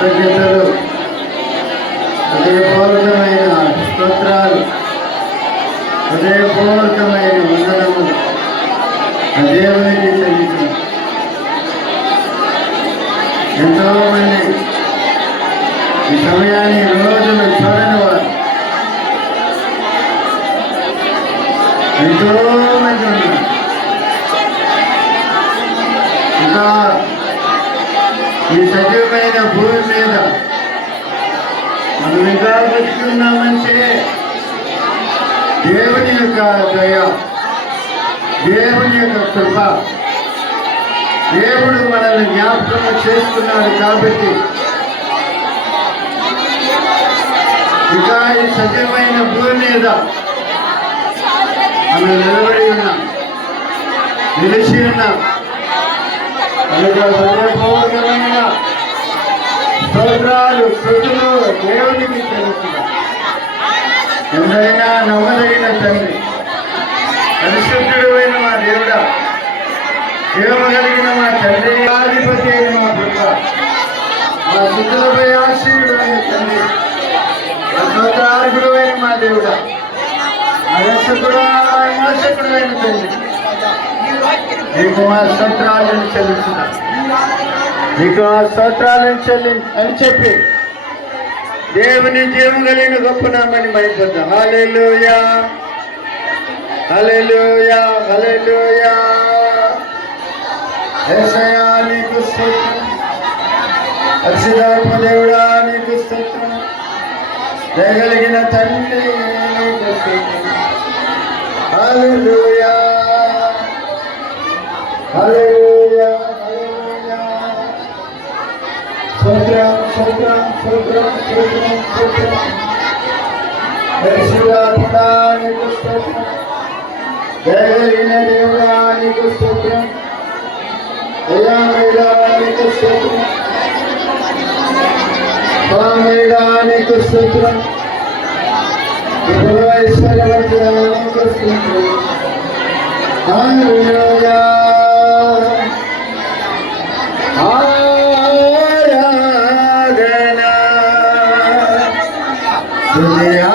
కృతజ్ఞతలు, హృదయపూర్వకమైన స్తోత్రాలు, హృదయపూర్వకమైన వందనములు దేవునికి చెల్లించారు. ఎంతో మంది ఈ సమయాన్ని రోజులు చూడని వారు ఎంతో మంది ఉన్నారు. ఇంకా ఈ సజీవమైన భూమి మీద మనం ఇంకా బతుకున్నామంటే దేవుని యొక్క దయ, దేవుని యొక్క కృప, దేవుడు మనల్ని జ్ఞాపకం చేసుకున్నాడు. కాబట్టి ఇంకా ఈ సజీవమైన భూమి మీద మనం నిలబడి ఉన్నాం, నిలిచి ఉన్నాం. హృదయపూర్వకమైన స్తోత్రాలు, స్తుతులు దేవునికి తెలుస్తున్నాం. ఎవరైనా నమ్మదగిన తండ్రి, పరిశుద్ధుడు అయిన మా దేవుడా, జీవము కలిగిన మా తండ్రి, అధిపతి అయిన మా పుట్ట, మా స్థుతులపై ఆశీనుడు అయిన తండ్రి, మా స్తోత్రార్హుడు అయిన మా దేవుడా, రక్షకుడు విమోచకుడు అయిన తండ్రి, నీకు మా స్తోత్రాలను చెల్లిస్తున్నా, నీకు మా స్తోత్రాలను అని చెప్పి దేవుని జీవం కలిగిన గొప్ప నామని మైపోతాం. హల్లెలూయా, హల్లెలూయా, హల్లెలూయా. యేసయ్యా నీకు స్తోత్రం, పరిశుద్ధాత్మ దేవుడా నీకు స్తోత్రం, దయగలిగిన తండ్రి నీకు స్తోత్రం. హల్లెలూయా, హల్లెలూయా, హల్లెలూయా. స్తోత్రం, స్తోత్రం, స్తోత్రం, స్తోత్రం, స్తోత్రం. పరిశుద్ధాత్ముడా నీకు స్తోత్రం, దయగలిగిన దేవుడా నీకు స్తోత్రం, దయామయుడా నీకు స్తోత్రం, స్వామియుడా నీకు స్తోత్రం, ఐశ్వర్యవంతుడా నీకు స్తోత్రం. హల్లెలూయా, ఆరాధన స్తుతియా.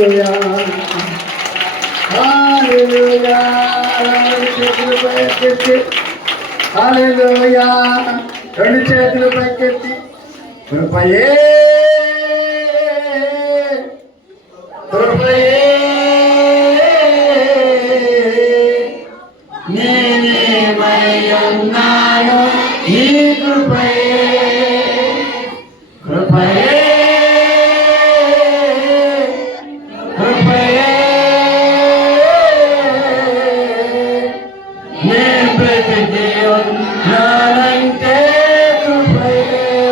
హల్లెలూయా హల్లెలూయా చేతులు పైకెత్తి హల్లెలూయా రెండు చేతులు పైకెత్తి కృపయే కృపయే నేనేమయ్యున్నాను నీ కృపయే కృపయే కృపయే నేను బ్రతికి ఉన్నానంటే కృపయే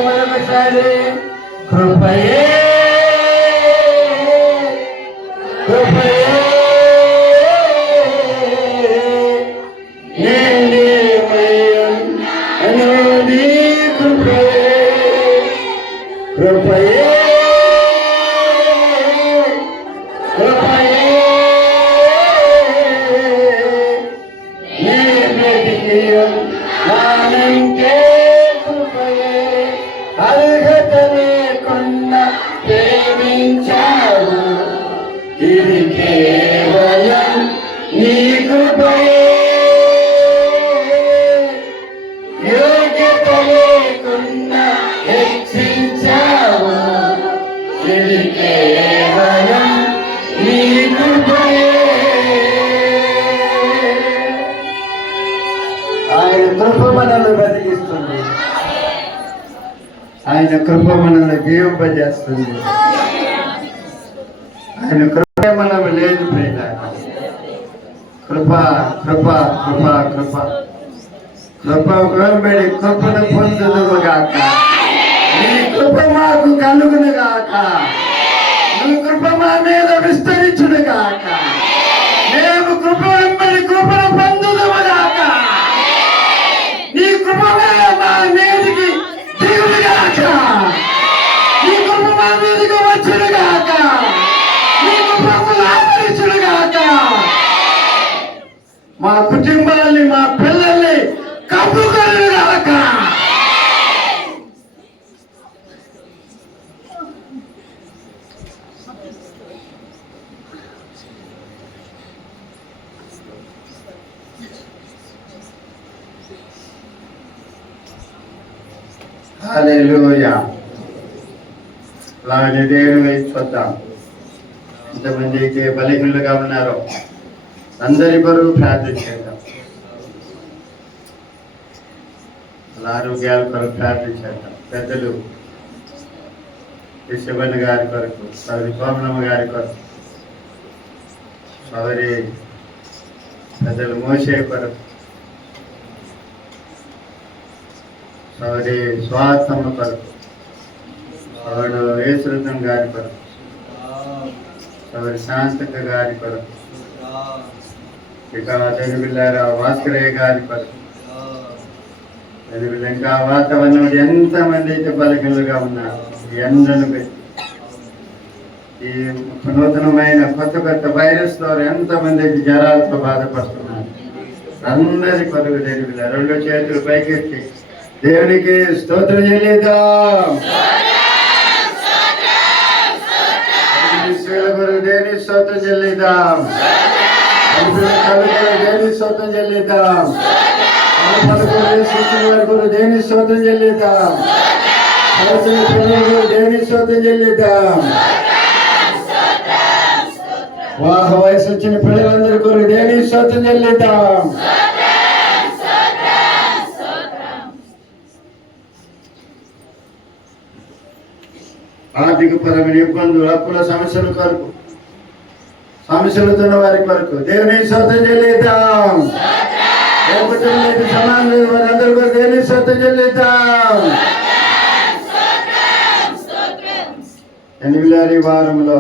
మరొకసారి కృపయే కృపయే నేనేమయ్యున్నాను నీ కృపయే కృపయే కృపయే నేను బ్రతికి ఉన్నానంటే కృపయే అర్హత లేకుండా ప్రేమించావు ఇది కేవలం నీ కృపయే యోగ్యత లేకుండా హెచ్చించావు ఇది కేవలం నీ కృపయే ఆయన కృప మనల్ని బతికిస్తుంది ఆయన కృప మనల్ని జీవింపజేస్తుంది ఆయన కృప మనం లేదు ప్రేమ కృప కృప కృప కృప కృప కోరబడి కృపను పొందుదుగాక నీ కృప మాకు కలుగునుగాక నీ కృప మా మీద విస్తరించునుగాక మేము కృప వెంబడి కృపను పొందుదుగాక నీ కృప మా మీదికి దిగునుగాక నీ కృప మా మీదికి వచ్చునుగాక నీ కృపను ఆదరించునుగాక మా కుటుంబాన్ని మా పిల్లల్ని కప్పుకొనుగాక హల్లెలూయా అలాగే దేవుని వైపు చూద్దాం ఎంతమంది అయితే బలహీనులుగా ఉన్నారో అందరి కొరకు ప్రార్థన చేద్దాం ఆరోగ్యాల కొరకు ప్రార్థన చేద్దాం పెద్దలు శివన్ గారి కొరకు సౌరి కోమలమ్మ గారి కొరకు సౌరి పెద్దలు మోసే కొరకు సౌరి స్వార్థమ్మ కొరకు సౌడు యేసురత్నం గారి కొరకు సౌరి శాంతక గారి కొరకు ఇక తెలుగులారా భాస్కరయ్య గారి కొరకు ఇంకా వాతావరణం ఎంతమంది అయితే బలహీనులుగా ఉన్నారు ఎండను పెట్టి ఈ నూతనమైన కొత్త కొత్త వైరస్ ద్వారా ఎంతమంది అయితే జ్వరాలతో బాధపడుతున్నారు అందరి కొరకు తెలుగుల రెండు చేతులు పైకెత్తి దేవునికి స్తోత్రం చెల్లిద్దాం కొరకు దేవుని స్తోత్రం చెల్లిద్దాం దేవుని స్తోత్రం చెల్లిద్దాం దేవుని స్తోత్రం చెల్లిద్దాం దేవుని స్తోత్రం చెల్లిద్దాం వాహ వయసు వచ్చిన పిల్లలందరి కొరకు దేవుని స్తోత్రం చెల్లిద్దాం ఆర్థిక పరమైన ఇబ్బందులు అప్పుల సమస్యల కొరకు సమస్యలతో వారి కొరకు దేవుని స్తోత్రం చెల్లిద్దాం సమానం లేదు వారందరి కొరకు దేవుని స్తోత్రం చెల్లిద్దాం 8 వారంలో